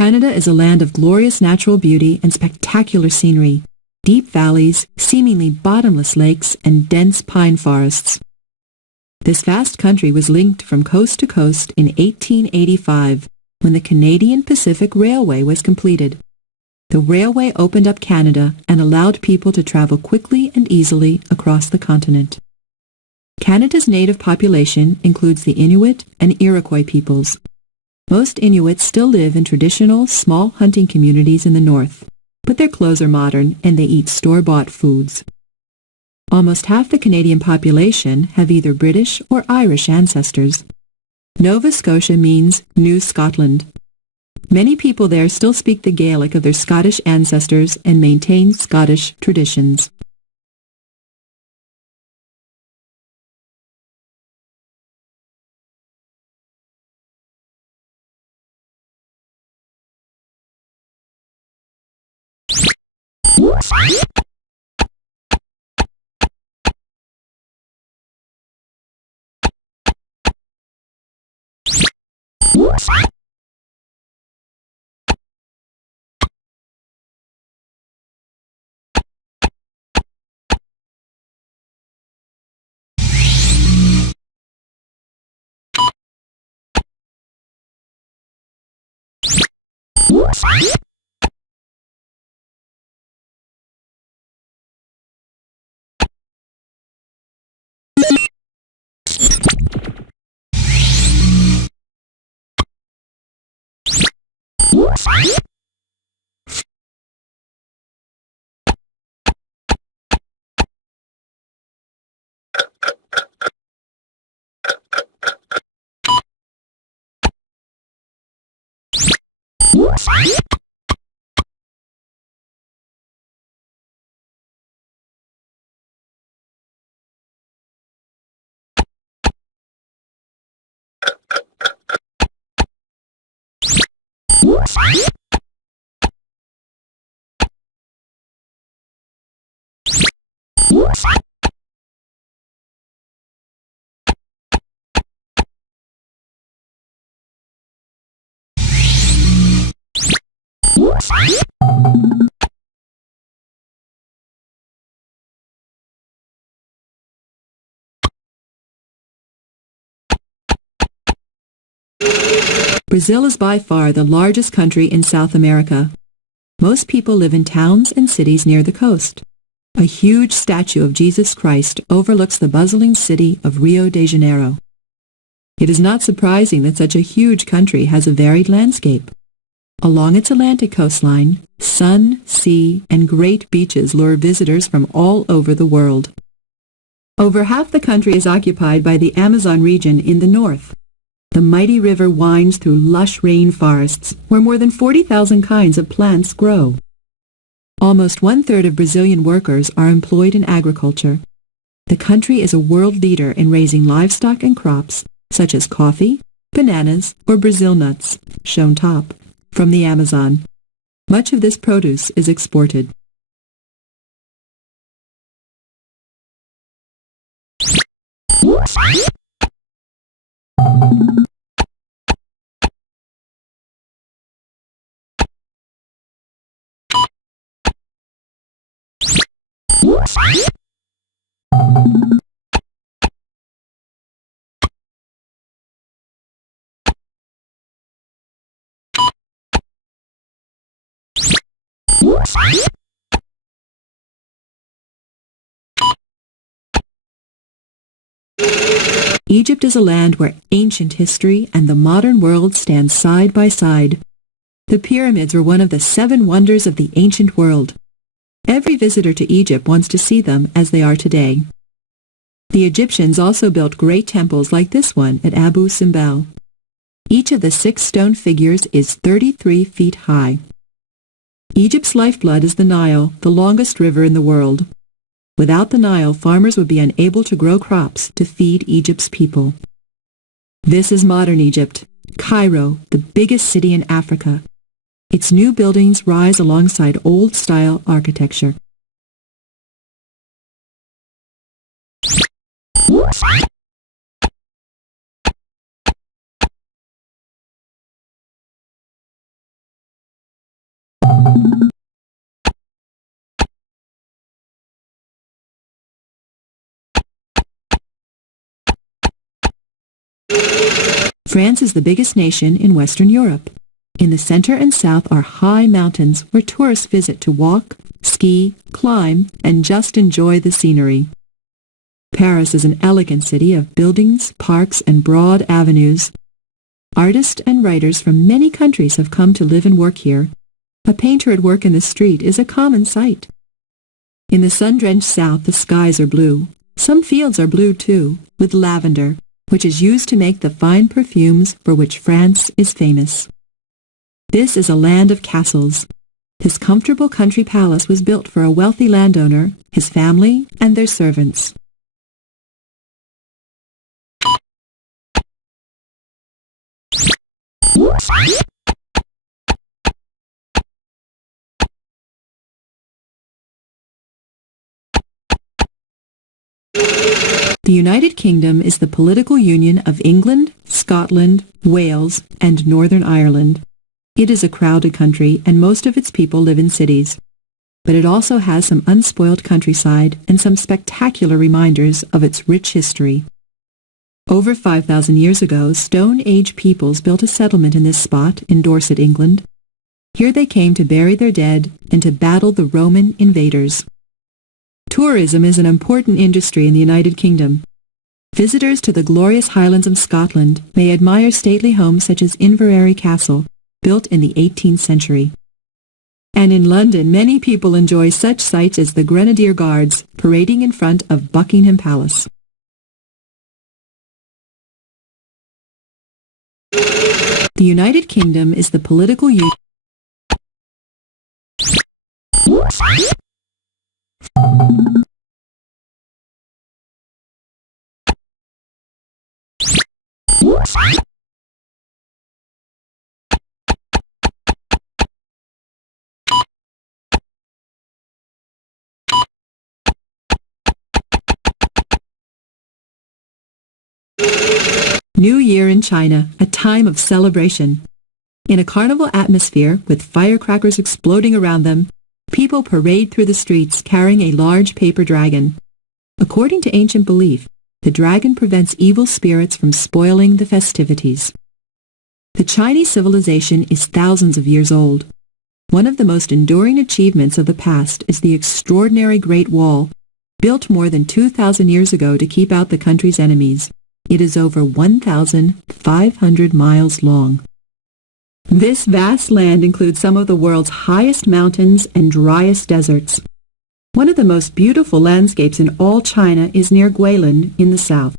Canada is a land of glorious natural beauty and spectacular scenery, deep valleys, seemingly bottomless lakes, and dense pine forests. This vast country was linked from coast to coast in 1885, when the Canadian Pacific Railway was completed. The railway opened up Canada and allowed people to travel quickly and easily across the continent. Canada's native population includes the Inuit and Iroquois peoples. Most Inuits still live in traditional, small hunting communities in the north, but their clothes are modern and they eat store-bought foods. Almost half the Canadian population have either British or Irish ancestors. Nova Scotia means New Scotland. Many people there still speak the Gaelic of their Scottish ancestors and maintain Scottish traditions. Brazil is by far the largest country in South America. Most people live in towns and cities near the coast. A huge statue of Jesus Christ overlooks the bustling city of Rio de Janeiro. It is not surprising that such a huge country has a varied landscape. Along its Atlantic coastline, sun, sea, and great beaches lure visitors from all over the world. Over half the country is occupied by the Amazon region in the north. The mighty river winds through lush rainforests where more than 40,000 kinds of plants grow. Almost one-third of Brazilian workers are employed in agriculture. The country is a world leader in raising livestock and crops such as coffee, bananas, or Brazil nuts, shown top, from the Amazon. Much of this produce is exported. Egypt is a land where ancient history and the modern world stand side by side. The pyramids were one of the 7 wonders of the ancient world. Every visitor to Egypt wants to see them as they are today. The Egyptians also built great temples like this one at Abu Simbel. Each of the 6 stone figures is 33 feet high. Egypt's lifeblood is the Nile, the longest river in the world. Without the Nile, farmers would be unable to grow crops to feed Egypt's people. This is modern Egypt, Cairo, the biggest city in Africa. Its new buildings rise alongside old-style architecture. France is the biggest nation in Western Europe. In the center and south are high mountains where tourists visit to walk, ski, climb, and just enjoy the scenery. Paris is an elegant city of buildings, parks, and broad avenues. Artists and writers from many countries have come to live and work here. A painter at work in the street is a common sight. In the sun-drenched south, the skies are blue. Some fields are blue, too, with lavender, which is used to make the fine perfumes for which France is famous. This is a land of castles. This comfortable country palace was built for a wealthy landowner, his family, and their servants. The United Kingdom is the political union of England, Scotland, Scotland, Wales, and Northern Ireland. It is a crowded country, and most of its people live in cities. But it also has some unspoiled countryside and some spectacular reminders of its rich history. Over 5,000 years ago, Stone Age peoples built a settlement in this spot in Dorset, England. Here they came to bury their dead and to battle the Roman invaders. Tourism is an important industry in the United Kingdom. Visitors to the glorious Highlands of Scotland may admire stately homes such as Inverary Castle, built in the 18th century. And in London, many people enjoy such sights as the Grenadier Guards parading in front of Buckingham Palace. The United Kingdom is the political unit. New Year in China, a time of celebration. In a carnival atmosphere with firecrackers exploding around them, people parade through the streets carrying a large paper dragon. According to ancient belief, the dragon prevents evil spirits from spoiling the festivities. The Chinese civilization is thousands of years old. One of the most enduring achievements of the past is the extraordinary Great Wall, built more than 2,000 years ago to keep out the country's enemies. It is over 1,500 miles long. This vast land includes some of the world's highest mountains and driest deserts. One of the most beautiful landscapes in all China is near Guilin in the south.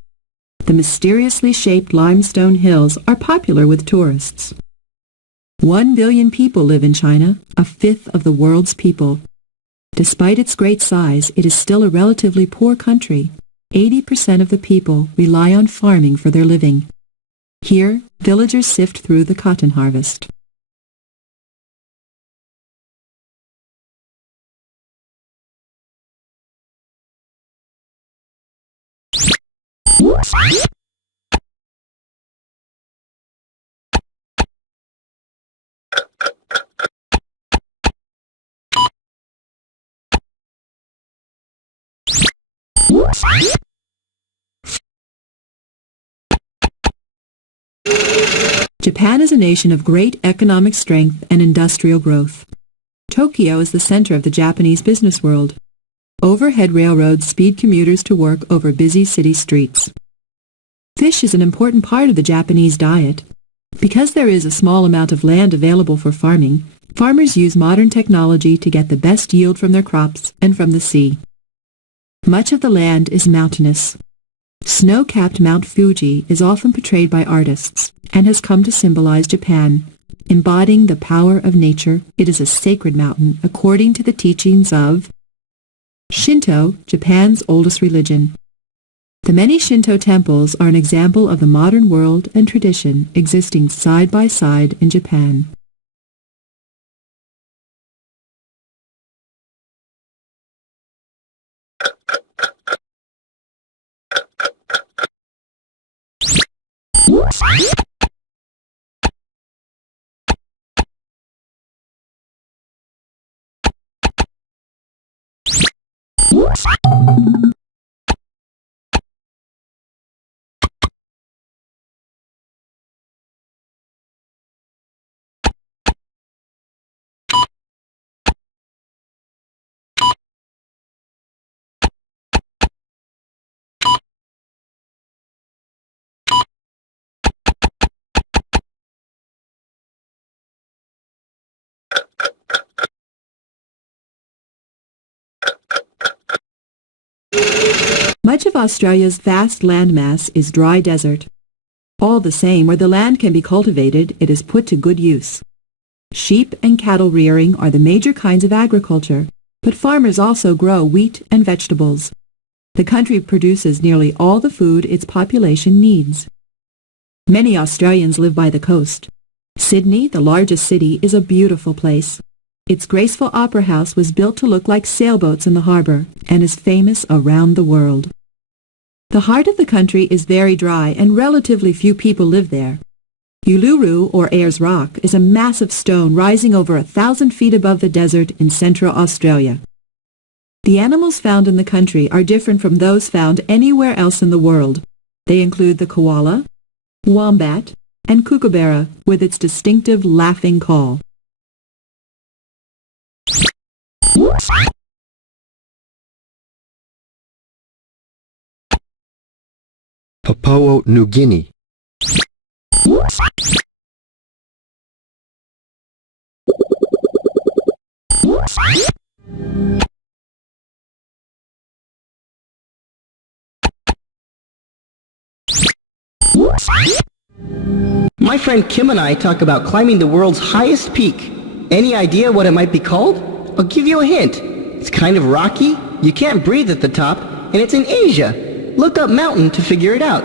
The mysteriously shaped limestone hills are popular with tourists. 1 billion people live in China, a fifth of the world's people. Despite its great size, it is still a relatively poor country. 80% of the people rely on farming for their living. Here, villagers sift through the cotton harvest. Japan is a nation of great economic strength and industrial growth. Tokyo is the center of the Japanese business world. Overhead railroads speed commuters to work over busy city streets. Fish is an important part of the Japanese diet. Because there is a small amount of land available for farming, farmers use modern technology to get the best yield from their crops and from the sea. Much of the land is mountainous. Snow-capped Mount Fuji is often portrayed by artists and has come to symbolize Japan. Embodying the power of nature, it is a sacred mountain according to the teachings of Shinto, Japan's oldest religion. The many Shinto temples are an example of the modern world and tradition existing side by side in Japan. Much of Australia's vast landmass is dry desert. All the same, where the land can be cultivated, it is put to good use. Sheep and cattle rearing are the major kinds of agriculture, but farmers also grow wheat and vegetables. The country produces nearly all the food its population needs. Many Australians live by the coast. Sydney, the largest city, is a beautiful place. Its graceful opera house was built to look like sailboats in the harbor and is famous around the world. The heart of the country is very dry and relatively few people live there. Uluru, or Ayers Rock, is a massive stone rising over 1,000 feet above the desert in central Australia. The animals found in the country are different from those found anywhere else in the world. They include the koala, wombat, and kookaburra with its distinctive laughing call. Papua New Guinea. My friend Kim and I talk about climbing the world's highest peak. Any idea what it might be called? I'll give you a hint. It's kind of rocky, you can't breathe at the top, and it's in Asia. Look up mountain to figure it out.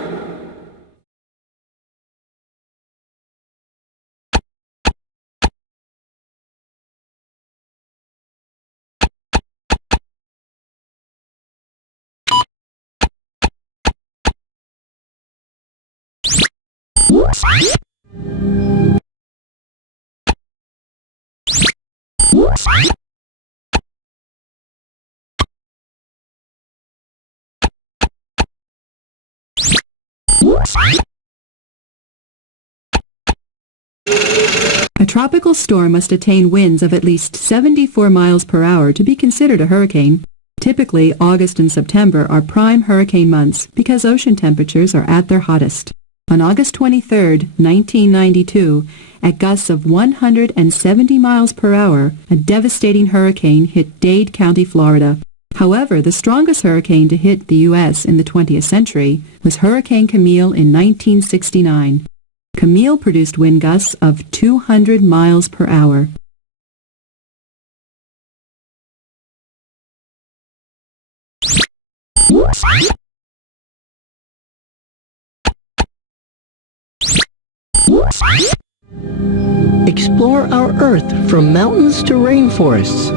A tropical storm must attain winds of at least 74 miles per hour to be considered a hurricane. Typically, August and September are prime hurricane months because ocean temperatures are at their hottest. On August 23, 1992, at gusts of 170 miles per hour, a devastating hurricane hit Dade County, Florida. However, the strongest hurricane to hit the U.S. in the 20th century was Hurricane Camille in 1969. Camille produced wind gusts of 200 miles per hour. Explore our Earth from mountains to rainforests.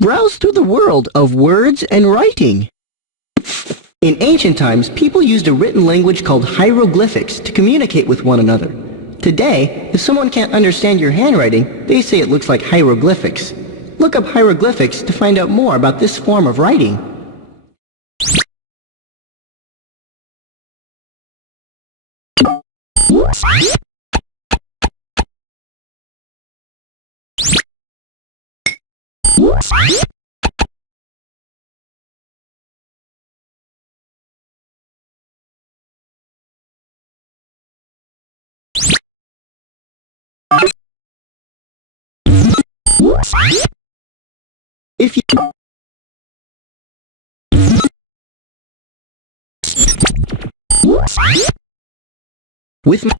Browse through the world of words and writing. In ancient times, people used a written language called hieroglyphics to communicate with one another. Today, if someone can't understand your handwriting, they say it looks like hieroglyphics. Look up hieroglyphics to find out more about this form of writing. If you with my